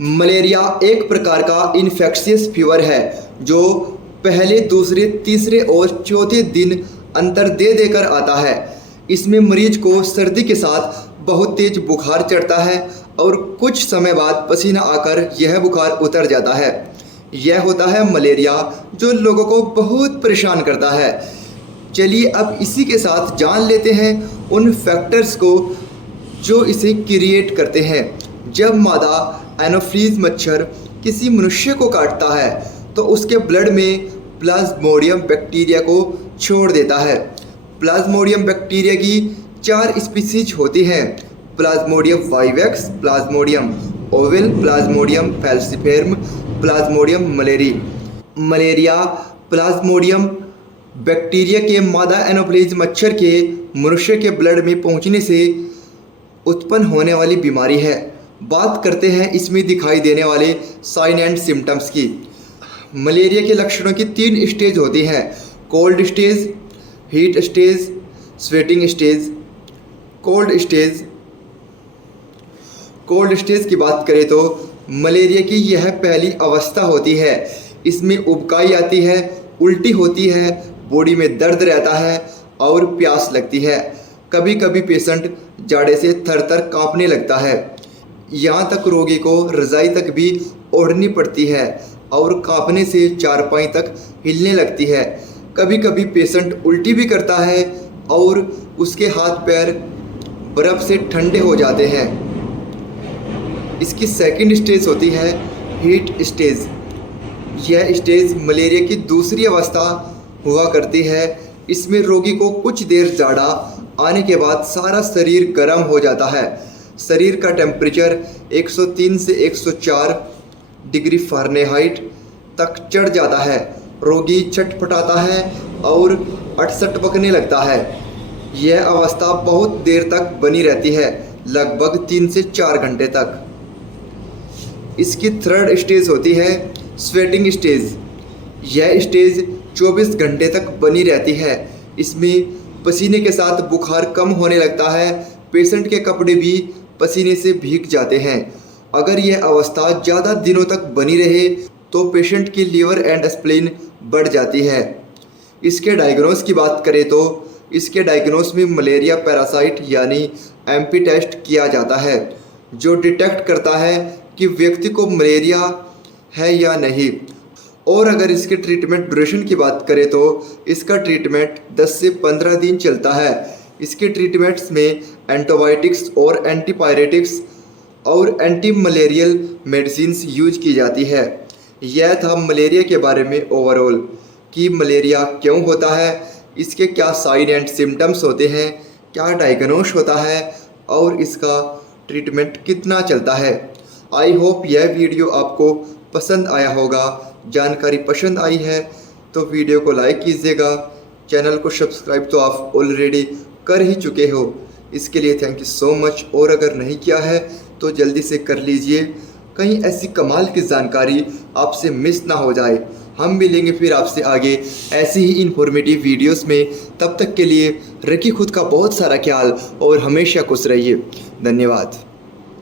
Malaria एक प्रकार का इन्फेक्शियस फीवर है जो पहले, दूसरे, तीसरे और चौथे दिन अंतर दे देकर आता है। इसमें मरीज को सर्दी के साथ बहुत तेज बुखार चढ़ता है और कुछ समय बाद पसीना आकर यह बुखार उतर जाता है। यह होता है मलेरिया, जो लोगों को बहुत परेशान करता है। चलिए अब इसी के साथ जान लेते हैं उन फैक्टर्स को जो इसे क्रिएट करते हैं। जब मादा एनोफ्लीज मच्छर किसी मनुष्य को काटता है तो उसके ब्लड में प्लाज्मोडियम बैक्टीरिया को छोड़ देता है। प्लाज्मोडियम बैक्टीरिया की 4 स्पीसीज होती हैं: Plasmodium vivax, Plasmodium Oval, Plasmodium falciparum, Plasmodium malariae. Malaria Plasmodium bacteria के मादा एनोफ्लीज मच्छर के मनुष्य के ब्लड में पहुंचने से उत्पन्न होने वाली बीमारी है। बात करते हैं इसमें दिखाई देने वाले साइन एंड सिम्टम्स की। मलेरिया के लक्षणों की 3 स्टेज होती हैं: cold stage, heat stage, sweating stage. Cold stage की बात करें तो मलेरिया की यह पहली अवस्था होती है। इसमें उबकाई आती है, उल्टी होती है, बॉडी में दर्द रहता है और प्यास लगती है। कभी कभी पेशेंट जाड़े से थर-थर कांपने लगता है। यहाँ तक रोगी को रज़ाई तक भी ओढ़नी पड़ती है और कांपने से चारपाई तक हिलने लगती है। कभी कभी पेशेंट उल्टी भी करता है और उसके हाथ पैर बर्फ़ से ठंडे हो जाते हैं। इसकी सेकंड स्टेज होती है हीट स्टेज। यह स्टेज मलेरिया की दूसरी अवस्था हुआ करती है। इसमें रोगी को कुछ देर जाड़ा आने के बाद सारा शरीर गर्म हो जाता है। शरीर का टेम्परेचर 103 से 104 डिग्री फ़ारेनहाइट तक चढ़ जाता है। रोगी छटपटाता है और अटसट पकने लगता है। यह अवस्था बहुत देर तक बनी रहती है, लगभग 3 से 4 घंटे तक। इसकी थर्ड स्टेज होती है स्वेटिंग स्टेज। यह स्टेज 24 घंटे तक बनी रहती है। इसमें पसीने के साथ बुखार कम होने लगता है। पेशेंट के कपड़े भी पसीने से भीग जाते हैं। अगर यह अवस्था ज़्यादा दिनों तक बनी रहे तो पेशेंट की लीवर एंड स्प्लीन बढ़ जाती है। इसके डायग्नोस की बात करें तो इसके डायग्नोस में मलेरिया पैरासाइट यानी एमपी टेस्ट किया जाता है, जो डिटेक्ट करता है कि व्यक्ति को मलेरिया है या नहीं। और अगर इसके ट्रीटमेंट ड्यूरेशन की बात करें तो इसका ट्रीटमेंट 10 से 15 दिन चलता है। इसके ट्रीटमेंट्स में एंटीबायोटिक्स और एंटीपायरेटिक्स और एंटी मलेरियल मेडिसिन्स यूज की जाती है। यह था मलेरिया के बारे में ओवरऑल कि मलेरिया क्यों होता है, इसके क्या साइन एंड सिम्टम्स होते हैं, क्या डायग्नोस होता है और इसका ट्रीटमेंट कितना चलता है। आई होप यह वीडियो आपको पसंद आया होगा। जानकारी पसंद आई है तो वीडियो को लाइक कीजिएगा। चैनल को सब्सक्राइब तो आप ऑलरेडी कर ही चुके हो, इसके लिए थैंक यू सो मच। और अगर नहीं किया है तो जल्दी से कर लीजिए, कहीं ऐसी कमाल की जानकारी आपसे मिस ना हो जाए। हम मिलेंगे फिर आपसे आगे ऐसी ही इन्फॉर्मेटिव वीडियोस में। तब तक के लिए रखिए खुद का बहुत सारा ख्याल और हमेशा खुश रहिए। धन्यवाद।